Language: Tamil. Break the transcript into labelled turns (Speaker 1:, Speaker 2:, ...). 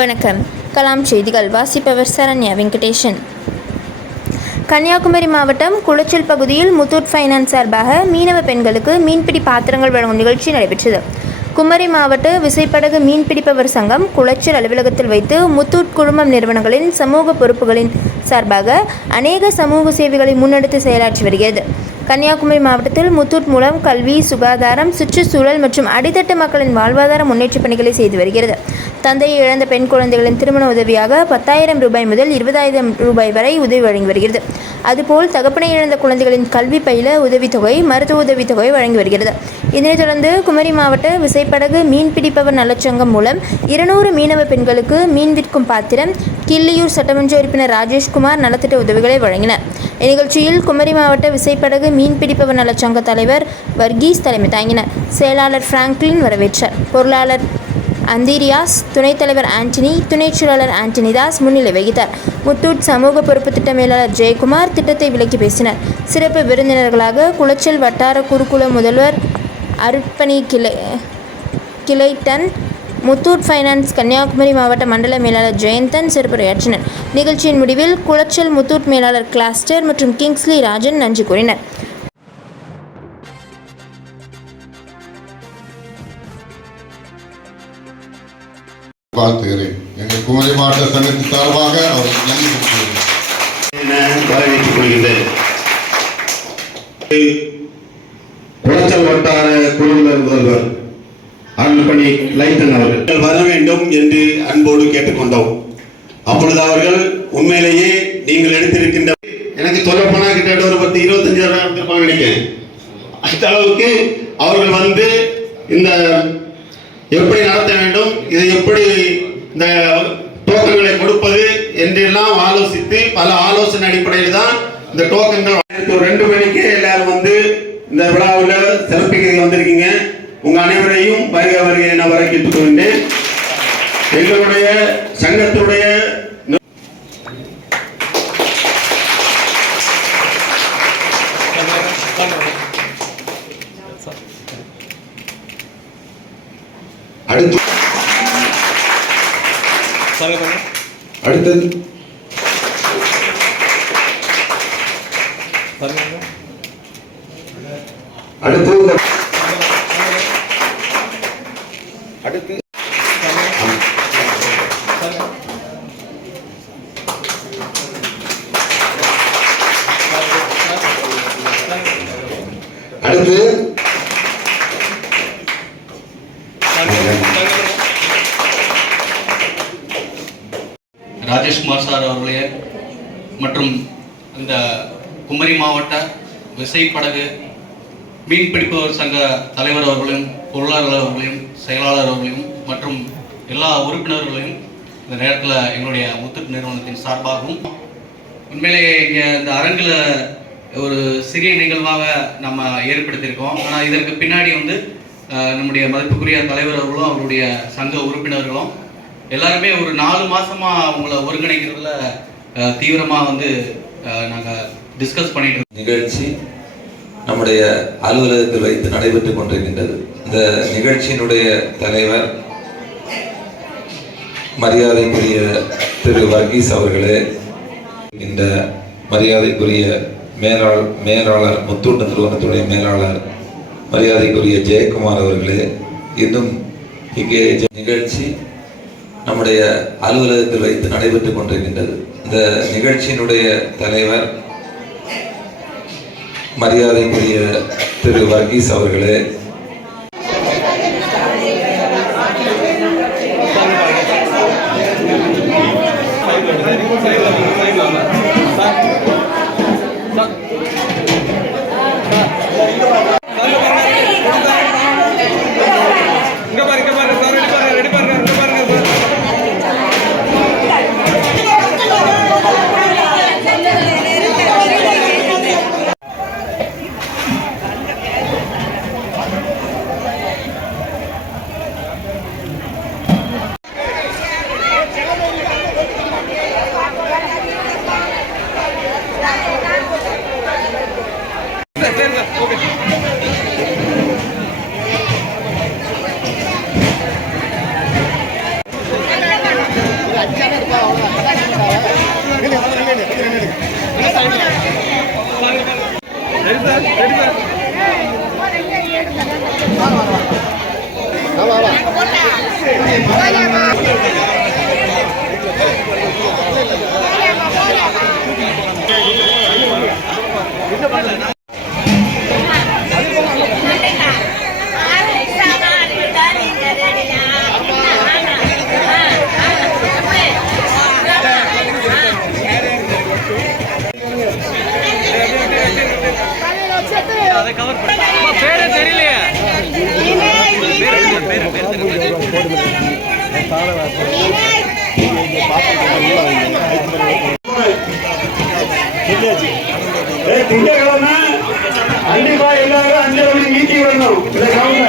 Speaker 1: வணக்கம். கலாம் செய்திகள் வாசிப்பவர் சரண்யா வெங்கடேஷன். கன்னியாகுமரி மாவட்டம் குளச்சல் பகுதியில் முத்தூட் ஃபைனான்ஸ் சார்பாக மீனவ பெண்களுக்கு மீன்பிடி பாத்திரங்கள் வழங்கும் நிகழ்ச்சி நடைபெற்றது. குமரி மாவட்ட விசைப்படகு மீன்பிடிப்பவர் சங்கம் குளச்சல் அலுவலகத்தில் வைத்து முத்தூட் குழுமம் நிறுவனங்களின் சமூக பொறுப்புகளின் சார்பாக அநேக சமூக சேவைகளை முன்னெடுத்து செயலாற்றி வருகிறது. கன்னியாகுமரி மாவட்டத்தில் முத்தூட் மூலம் கல்வி சுகாதாரம் சுற்றுச்சூழல் மற்றும் அடித்தட்டு மக்களின் வாழ்வாதார முன்னேற்றப் பணிகளை செய்து வருகிறது. தந்தையை இழந்த பெண் குழந்தைகளின் திருமண உதவியாக பத்தாயிரம் ரூபாய் முதல் இருபதாயிரம் ரூபாய் வரை உதவி வழங்கி வருகிறது. அதுபோல் தகப்பனை இழந்த குழந்தைகளின் கல்வி பயில உதவித்தொகை மருத்துவ உதவித்தொகை வழங்கி வருகிறது. இதனைத் தொடர்ந்து குமரி மாவட்ட விசைப்படகு மீன்பிடிப்பவர் நலச்சங்கம் மூலம் இருநூறு மீனவ பெண்களுக்கு மீன் விற்கும் பாத்திரம் கிள்ளியூர் சட்டமன்ற உறுப்பினர் ராஜேஷ்குமார் நலத்திட்ட உதவிகளை வழங்கினர். இந்நிகழ்ச்சியில் குமரி மாவட்ட விசைப்படகு மீன்பிடிப்பவர் நலச்சங்க தலைவர் வர்கீஸ் தலைமை தாங்கினர். செயலாளர் பிராங்க்லின் வரவேற்றார் பொருளாளர் அந்தீரியாஸ் துணைத் தலைவர் ஆண்டனி துணைச் செயலாளர் ஆண்டனி தாஸ் முன்னிலை வகித்தார். முத்தூட் சமூக பொறுப்பு திட்ட மேலாளர் ஜெயக்குமார் திட்டத்தை விளக்கி பேசினர். சிறப்பு விருந்தினர்களாக குளச்சல் வட்டார குருகுல முதல்வர் அருட்பணி கிளை கிளைட்டன் முத்தூட் ஃபைனான்ஸ் கன்னியாகுமரி மாவட்ட மண்டல மேலாளர் ஜெயந்தன் சிறப்புரையாற்றினர். நிகழ்ச்சியின் முடிவில் குளச்சல் முத்தூட் மேலாளர் கிளாஸ்டர் மற்றும் கிங்ஸ்லி ராஜன் நன்றி கூறினர்.
Speaker 2: வாழ்த்துகிறேன் எங்கள் குமரி மாவட்ட சங்கத்தின் சார்பாக அவர் நன்றி தெரிவித்துக்
Speaker 3: என வரவேற்றுக் கொள்கின்றேன் குளச்சல் வட்டார குழுவினர் முதல்வர் தம்பி லைட்டன் அவர்கள். வர வேண்டும் என்று அன்போடு கேட்டுக்கொண்டோம். அப்பொழுது அவர்கள் உண்மையிலேயே நீங்கள் எடுத்திருக்கின்ற எனக்கு சொல்ல போனா கிட்ட ஒரு பத்து இருபத்தஞ்சு இருப்பாங்க நினைக்கிறேன். அந்த அளவுக்கு அவர்கள் வந்து இந்த எப்படி நடத்த வேண்டும் இதை எப்படி இந்த டோக்கன்களை கொடுப்பது என்றெல்லாம் ஆலோசித்து பல ஆலோசனை அடிப்படையில் தான் இந்த டோக்கன்கள் ரெண்டு மணிக்கு எல்லாரும் வந்து இந்த விழாவில் சிறப்பிக்க வந்திருக்கீங்க. உங்க அனைவரையும் வருக வருக என வர கேட்டுக்கொண்டேன் எங்களுடைய சங்கத்துடைய அடுத்து அடுத்தது அடுத்து அடுத்து
Speaker 4: ராஜேஷ்குமார் சார் அவர்களே மற்றும் இந்த குமரி மாவட்ட விசைப்படகு மீன்பிடிப்பவர் சங்க தலைவர் அவர்களையும் பொருளாளர் அவர்களையும் செயலாளர் அவர்களையும் மற்றும் எல்லா உறுப்பினர்களையும் இந்த நேரத்தில் எங்களுடைய முத்துட்டு நிறுவனத்தின் சார்பாகவும் உண்மையிலேயே இங்கே இந்த அரங்கில் ஒரு சிறிய நிகழ்வாக நம்ம ஏற்படுத்தியிருக்கோம் ஆனால் இதற்கு பின்னாடி வந்து நம்முடைய மதிப்புக்குரிய தலைவர் அவர்களும் அவருடைய சங்க உறுப்பினர்களும் எல்லாருமே ஒரு நாலு மாசமா உங்களை ஒருங்கிணைக்கிறதுல தீவிரமாக வந்து நாங்கள் டிஸ்கஸ் பண்ணிட்டு இருக்கோம்.
Speaker 5: நிகழ்ச்சி நம்முடைய அலுவலகத்தில் வைத்து நடைபெற்றுக் கொண்டிருக்கின்றது இந்த நிகழ்ச்சியினுடைய தலைவர் மரியாதைக்குரிய திரு வர்கீஸ் அவர்களே இந்த மரியாதைக்குரிய மேலாள் மேலாளர் முத்தூட்டு நிறுவனத்துடைய மேலாளர் மரியாதைக்குரிய ஜெயக்குமார் அவர்களே இன்னும் இங்கே நிகழ்ச்சி நம்முடைய அலுவலகத்தில் வைத்து நடைபெற்றுக் கொண்டிருக்கின்றது. இந்த நிகழ்ச்சியினுடைய தலைவர் மரியாதைக்குரிய திரு வர்கீஸ் அவர்களே.
Speaker 6: இங்க சரி சார் ஓகே
Speaker 3: அடுத்து
Speaker 4: பேரே தெரியலையே.
Speaker 3: திங்கக்கிழமை கண்டிப்பா எல்லாரும் அஞ்சு மணி மீட்டிங் வரணும் இந்த கிரௌண்ட்ல